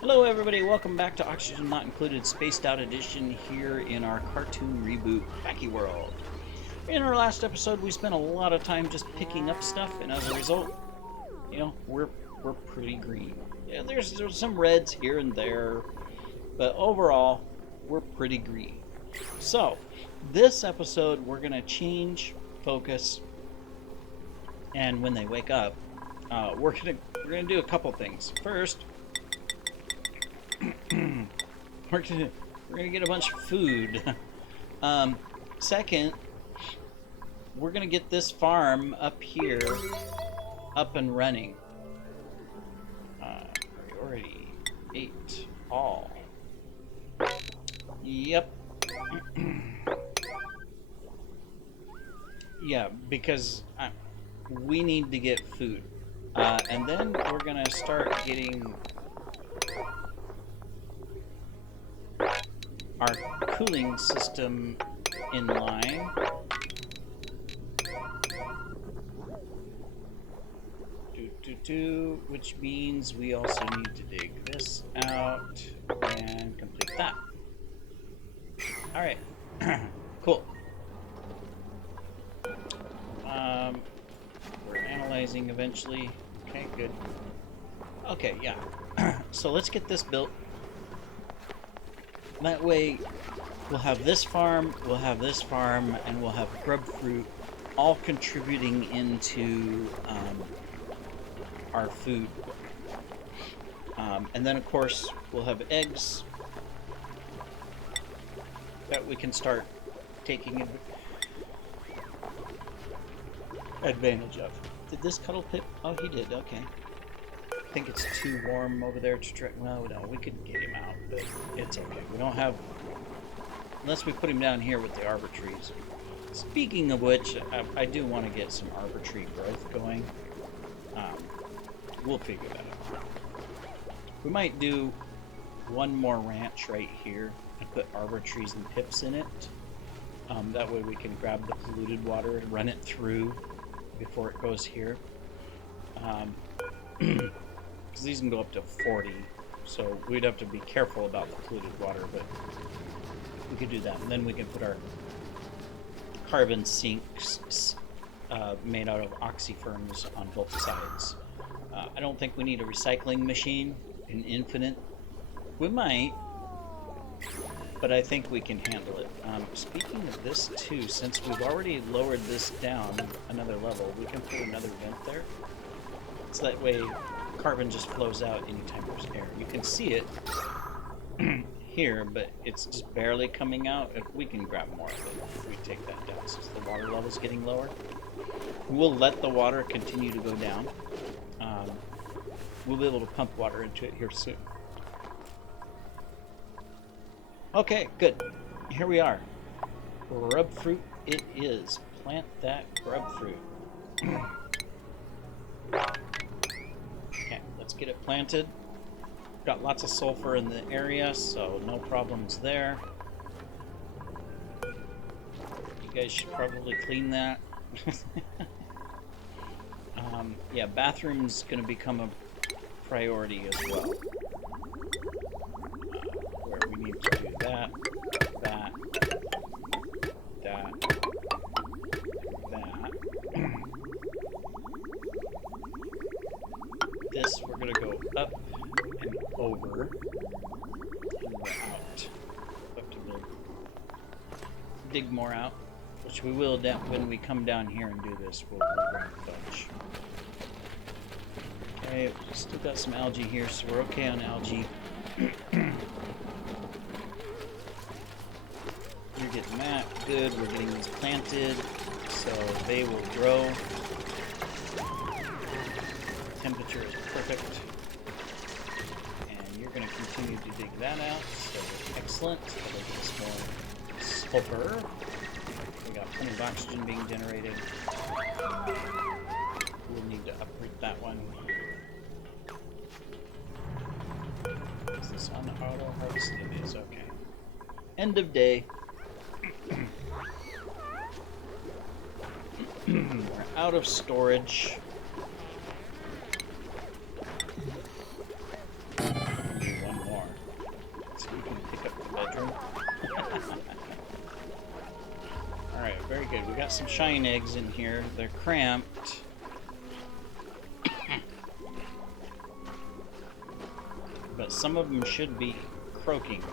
Hello everybody, welcome back to Oxygen Not Included Spaced Out Edition here in our cartoon reboot Wacky World. In our last episode we spent a lot of time just picking up stuff, and as a result, you know, we're pretty green. Yeah, there's some reds here and there, but overall we're pretty green. So this episode we're gonna change focus, and when they wake up, we're gonna do a couple things. First, we're gonna get a bunch of food. Second, we're gonna get this farm up here up and running. Priority 8 all. Yep. Yeah, because we need to get food, and then we're gonna start getting our cooling system in line. Which means we also need to dig this out and complete that. Alright. Cool. We're analyzing eventually. Okay, good. Okay, yeah. So let's get this built. That way, we'll have this farm, and we'll have grub fruit all contributing into our food. And then, of course, we'll have eggs that we can start taking advantage of. Did this cuddle pip? Oh, he did. Okay. I think it's too warm over there to try. No, we could get him out, but it's okay. We don't have, unless we put him down here with the arbor trees. Speaking of which, I do want to get some arbor tree growth going. We'll figure that out. We might do one more ranch right here and put arbor trees and pips in it. That way we can grab the polluted water and run it through before it goes here. Because these can go up to 40, so we'd have to be careful about the polluted water, but we could do that. And then we can put our carbon sinks made out of oxyferns on both sides. I don't think we need a recycling machine in infinite. We might, but I think we can handle it. Speaking of this too, since we've already lowered this down another level, we can put another vent there. So that way carbon just flows out anytime there's air. You can see it here, but it's just barely coming out. If we can grab more of it, if we take that down, since the water level's getting lower. We'll let the water continue to go down. We'll be able to pump water into it here soon. Okay, good. Here we are. Grub fruit it is. Plant that grub fruit. Okay, let's get it planted. Got lots of sulfur in the area, so no problems there. You guys should probably clean that. Yeah, bathroom's gonna become a priority as well. Where we need to do that. This we're gonna go up and over, and we're out. Have to dig more out, which we will when we come down here and do this. We'll grab a bunch. Okay, still got some algae here, so we're okay on algae. We're getting that good. We're getting these planted, so they will grow. Temperature is perfect, and you're going to continue to dig that out. So excellent. I'll make this more sulfur. We got plenty of oxygen being generated. We'll need to uproot that one. Is this on the auto harvest? It is. Okay. End of day. We're out of storage. got some shine eggs in here. They're cramped. But some of them should be croaking.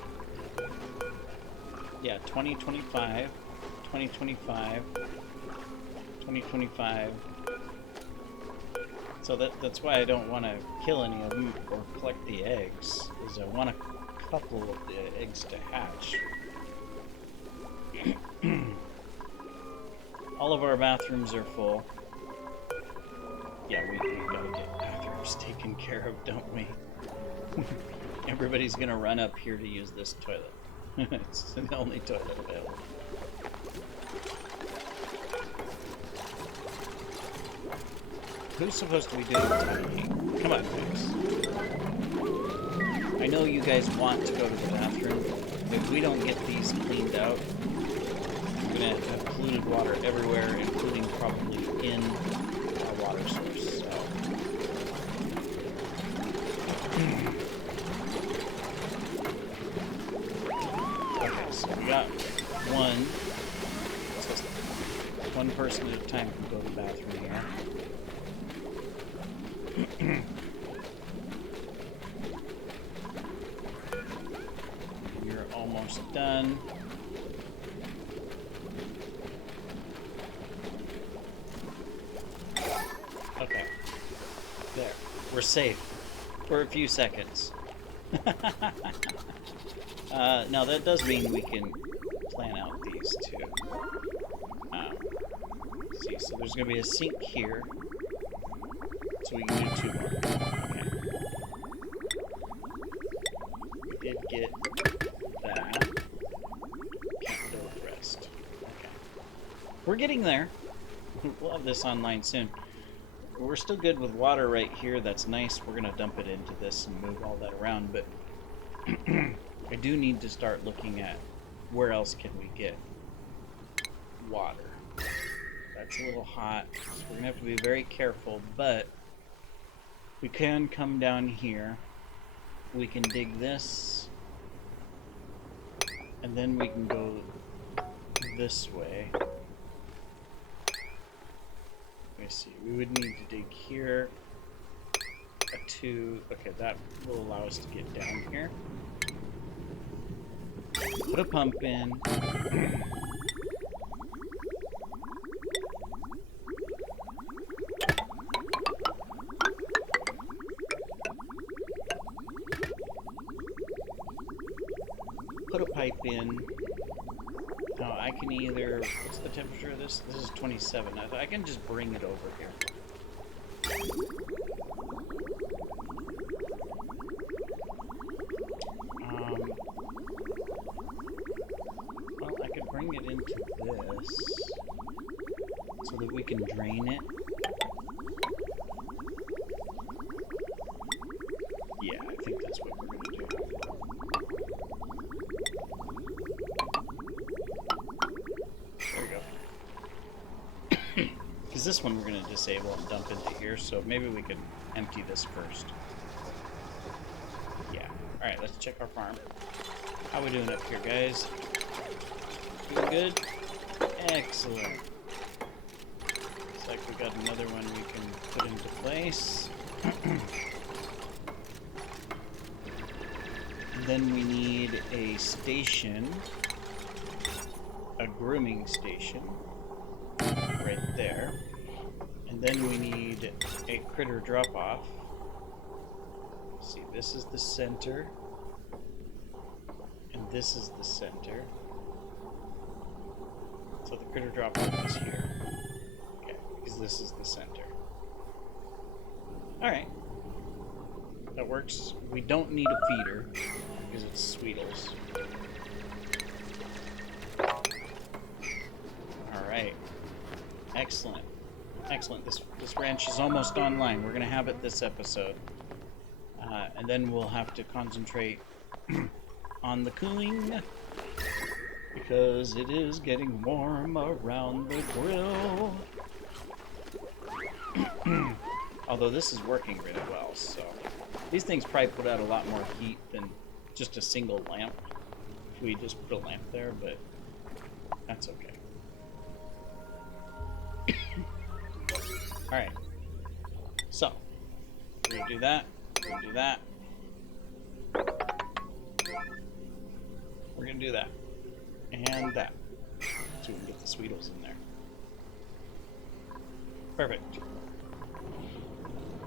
Yeah, 2025, 2025, 2025. So that's why I don't want to kill any of them or collect the eggs, is I want a couple of the eggs to hatch. All of our bathrooms are full. Yeah, we gotta get bathrooms taken care of, don't we? Everybody's gonna run up here to use this toilet. It's the only toilet available. Who's supposed to be doing the Come on, guys. I know you guys want to go to the bathroom. If we don't get these cleaned out, we're gonna have polluted water everywhere, including probably in our water source. So. Okay, so we got one person at a time can go to the bathroom here. You're almost done. Okay. There. We're safe. For a few seconds. Now that does mean we can plan out these two. Let's see, so there's going to be a sink here. So we can do two more. Okay. We did get that. Can't fill the rest. Okay. We're getting there. We'll have this online soon. We're still good with water right here. That's nice. We're going to dump it into this and move all that around. But I do need to start looking at where else can we get water. That's a little hot. So we're going to have to be very careful. But we can come down here. We can dig this. And then we can go this way. Let me see. We would need to dig here. Okay, that will allow us to get down here. Put a pump in. Put a pipe in. Now I can either, what's the temperature of this? This is 27. I can just bring it over here. Well, I could bring it into this so that we can drain it. Yeah, I think that's what we're going to do. Because this one we're going to disable and dump into here, so maybe we could empty this first. Yeah. Alright, let's check our farm. How we doing up here, guys? Doing good? Excellent. Looks like we got another one we can put into place. Then we need a station. A grooming station. Right there. And then we need a critter drop-off. See, this is the center. And this is the center. So the critter drop-off is here. Okay, because this is the center. Alright. That works. We don't need a feeder, because it's Sweetles. Alright. Excellent. Excellent. This ranch is almost online. We're going to have it this episode. And then we'll have to concentrate on the cooling, because it is getting warm around the grill. Although this is working really well, so these things probably put out a lot more heat than just a single lamp if we just put a lamp there, but that's okay. Alright. So, we're gonna do that. We're gonna do that. We're gonna do that. And that. So we can get the Sweetles in there. Perfect.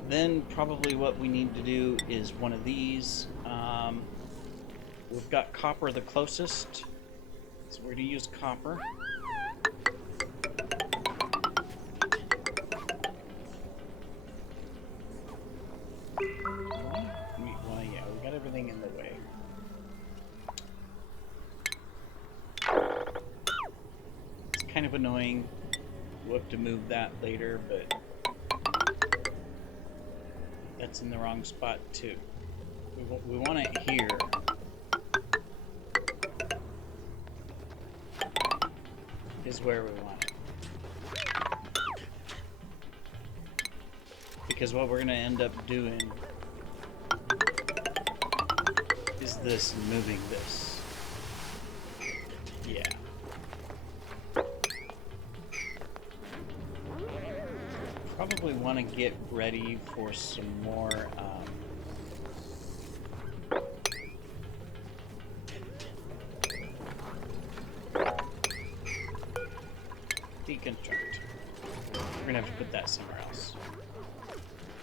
Then probably what we need to do is one of these. We've got copper the closest. So we're gonna use copper. Well, yeah, we got everything in the way. It's kind of annoying. We'll have to move that later, but that's in the wrong spot too. We want it here. Is where we want it. Because what we're going to end up doing is this and moving this. Yeah. Probably want to get ready for some more deconstruct. We're gonna have to put that somewhere else.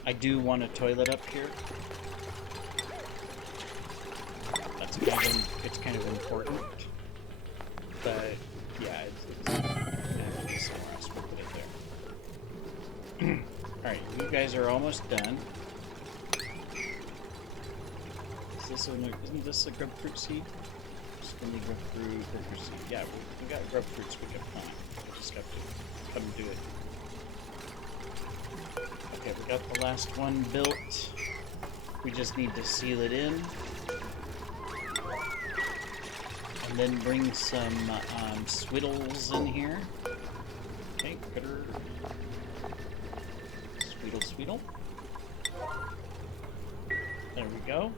I do want a toilet up here. That's kind of important. But yeah, it's gonna have to be somewhere else. We'll put it there. Alright, you guys are almost done. Isn't this a grubfruit seed? Spindly grubfruit seed. Yeah, we got grubfruits we can plant. We just have to come do it. Okay, we got the last one built. We just need to seal it in. And then bring some swiddles in here. Okay, critter. Sweedle. There we go.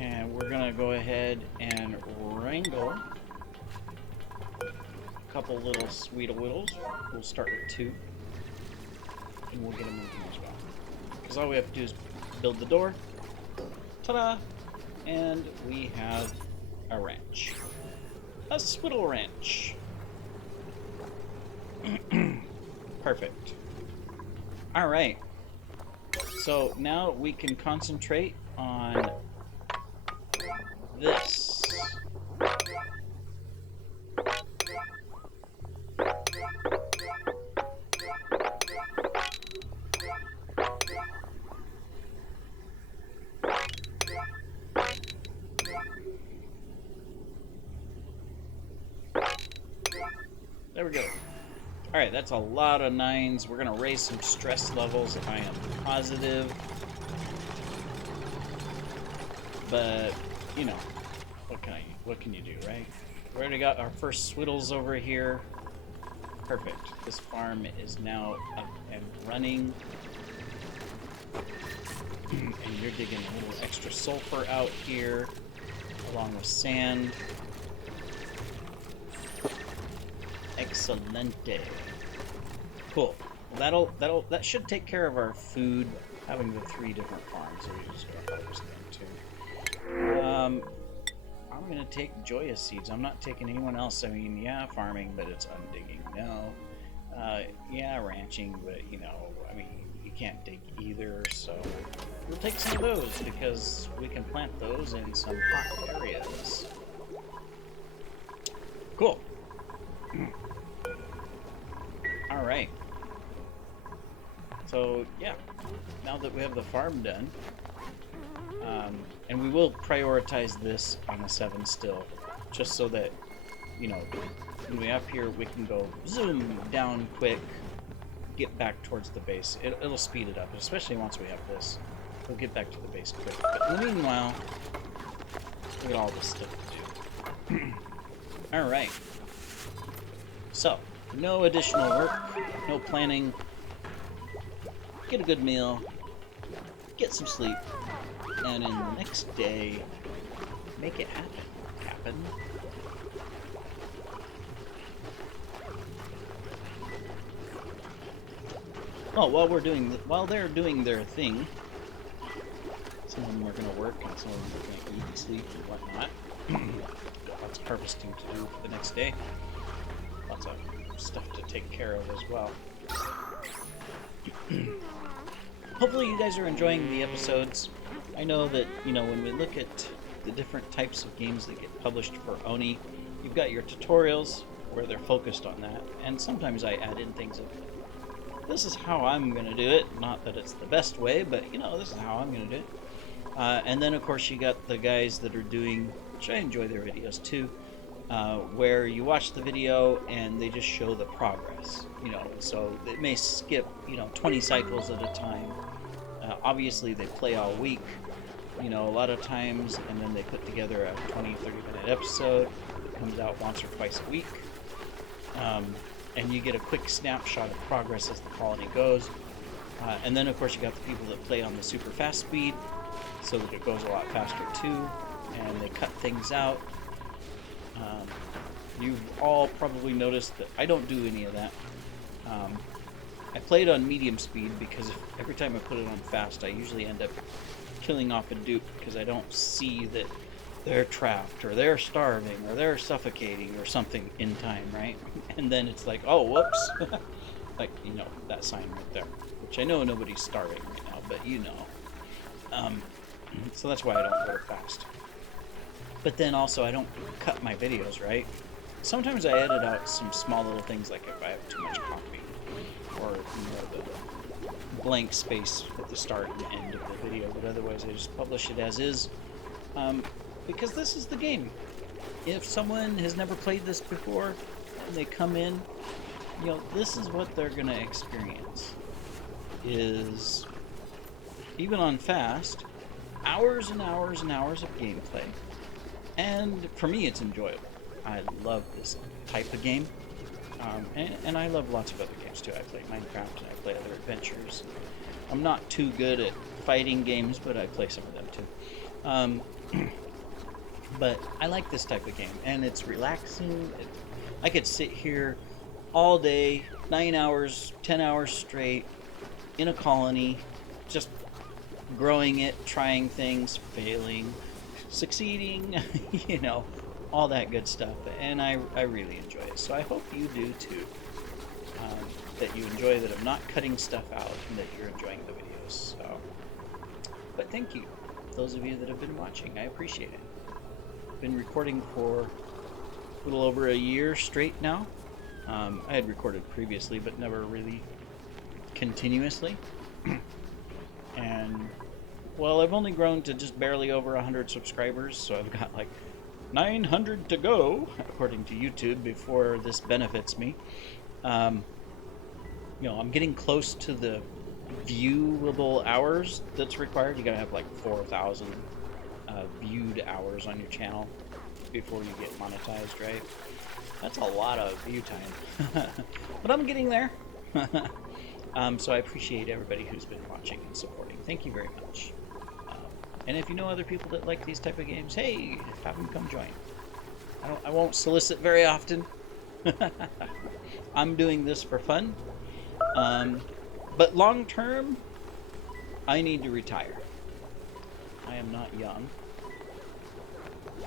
And we're gonna go ahead and wrangle a couple little Sweedle-Whittles. We'll start with 2. And we'll get them moving as well. Because all we have to do is build the door. Ta-da! And we have a ranch. A Swiddle ranch. Perfect. Alright. So now we can concentrate on this. There we go. Alright, that's a lot of 9s. We're going to raise some stress levels, I am positive. But, you know, what can you do, right? We already got our first Swiddles over here. Perfect. This farm is now up and running. And you're digging a little extra sulfur out here, along with sand. Excelente. Cool. Well, that should take care of our food, having the 3 different farms that we just got harvested into. I'm gonna take Joya seeds. I'm not taking anyone else. I mean, yeah, farming, but it's undigging. No. Yeah, ranching, but you know, I mean, you can't dig either. So we'll take some of those because we can plant those in some hot areas. Cool. Alright. So, yeah. Now that we have the farm done, and we will prioritize this on a 7 still, just so that, you know, when we're up here, we can go zoom down quick, get back towards the base. It'll speed it up, especially once we have this. We'll get back to the base quick. But in the meanwhile, we got all this stuff to do. Alright. So, no additional work, no planning. Get a good meal, get some sleep, and in the next day, make it happen. Oh, while they're doing their thing, some of them are going to work, and some of them are going to eat, sleep, and whatnot. Lots of harvesting to do for the next day. Lots of stuff to take care of as well. Hopefully you guys are enjoying the episodes. I know that, when we look at the different types of games that get published for Oni, you've got your tutorials where they're focused on that, and sometimes I add in things of, this is how I'm going to do it. Not that it's the best way, but, this is how I'm going to do it. And then, of course, you got the guys that are doing, which I enjoy their videos too, where you watch the video and they just show the progress, so it may skip, 20 cycles at a time. Obviously, they play all week, a lot of times, and then they put together a 20-30-minute episode that comes out once or twice a week. And you get a quick snapshot of progress as the colony goes. And then, of course, you got the people that play on the super fast speed, so that it goes a lot faster too, and they cut things out. You've all probably noticed that I don't do any of that. I play it on medium speed because every time I put it on fast, I usually end up killing off a dupe because I don't see that they're trapped, or they're starving, or they're suffocating, or something in time, right? And then it's like, oh, whoops. Like, that sign right there. Which I know nobody's starving right now, but so that's why I don't go fast. But then also, I don't cut my videos, right? Sometimes I edit out some small little things, like if I have too much copy, or, the blank space at the start and end of the video, but otherwise I just publish it as is. Because this is the game. If someone has never played this before and they come in, this is what they're going to experience. Is, even on fast, hours and hours and hours of gameplay. And for me, it's enjoyable. I love this type of game. And I love lots of other games too. I play Minecraft and I play other adventures. I'm not too good at fighting games, but I play some of them too. But I like this type of game, and it's relaxing. I could sit here all day, 9 hours, 10 hours straight, in a colony, just growing it, trying things, failing, succeeding, all that good stuff. And I really enjoy it. So I hope you do too. That you enjoy that I'm not cutting stuff out, and that you're enjoying the videos. So, but thank you, those of you that have been watching. I appreciate it. Been recording for a little over a year straight now. I had recorded previously, but never really continuously. And, well, I've only grown to just barely over 100 subscribers, so I've got like 900 to go, according to YouTube, before this benefits me. I'm getting close to the viewable hours that's required. You gotta have like 4,000 viewed hours on your channel before you get monetized, right? That's a lot of view time. But I'm getting there. So I appreciate everybody who's been watching and supporting. Thank you very much. And if you know other people that like these type of games, hey, have them come join. I won't solicit very often. I'm doing this for fun. But long term, I need to retire. I am not young.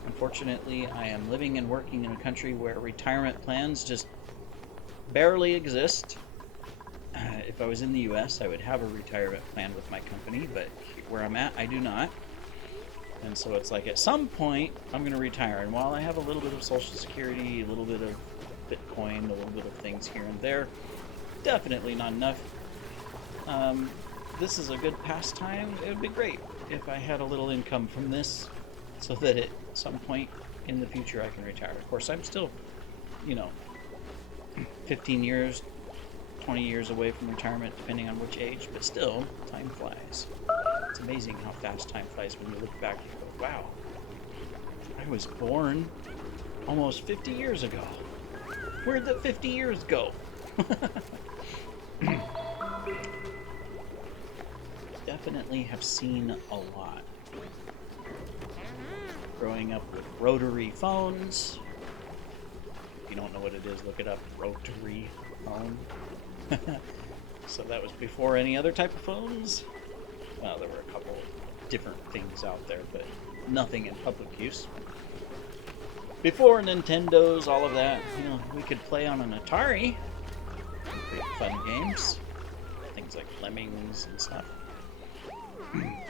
Unfortunately, I am living and working in a country where retirement plans just barely exist. If I was in the US, I would have a retirement plan with my company, but where I'm at, I do not. And so it's like, at some point, I'm going to retire. And while I have a little bit of Social Security, a little bit of Bitcoin, a little bit of things here and there, definitely not enough. This is a good pastime. It would be great if I had a little income from this, so that at some point in the future I can retire. Of course, I'm still, 15 years, 20 years away from retirement, depending on which age, but still, time flies. It's amazing how fast time flies when you look back and go, wow, I was born almost 50 years ago. Where'd the 50 years go? Definitely have seen a lot. Growing up with rotary phones. If you don't know what it is, look it up. Rotary phone. So that was before any other type of phones. Well, there were a couple of different things out there, but nothing in public use. Before Nintendos, all of that, we could play on an Atari. Pretty fun games. Things like Lemmings and stuff.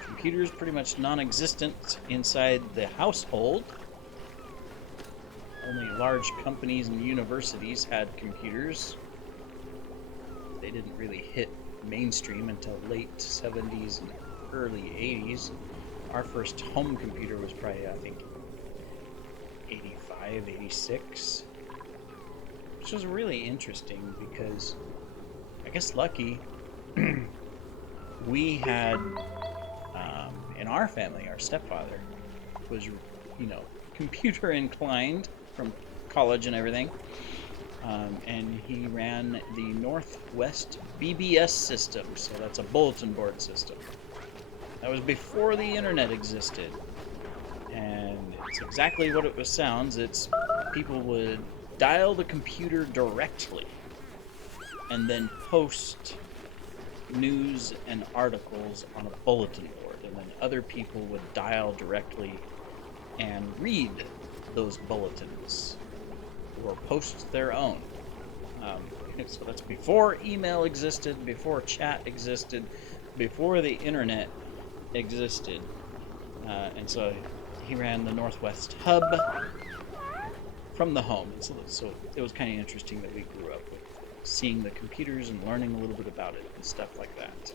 Computers pretty much non-existent inside the household. Only large companies and universities had computers. They didn't really hit mainstream until late 70s and early 80s. Our first home computer was probably, I think, 85, 86. Which was really interesting because, I guess lucky, we had, in our family, our stepfather was, computer inclined from college and everything. And he ran the Northwest BBS system, so that's a bulletin board system. That was before the internet existed. And it's exactly what it sounds. It's people would dial the computer directly and then post news and articles on a bulletin board, and then other people would dial directly and read those bulletins or post their own. So that's before email existed, before chat existed, before the internet existed. And so he ran the Northwest Hub from the home. So it was kind of interesting that we grew up with seeing the computers and learning a little bit about it and stuff like that.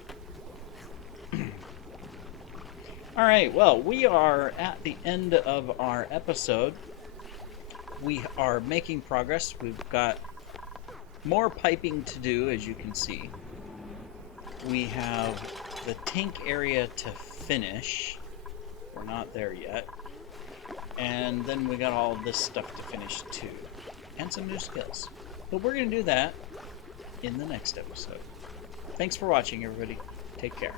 All right, well, we are at the end of our episode. We are making progress. We've got more piping to do, as you can see. We have the tank area to finish. We're not there yet. And then we got all this stuff to finish too. And some new skills. But we're going to do that in the next episode. Thanks for watching, everybody. Take care.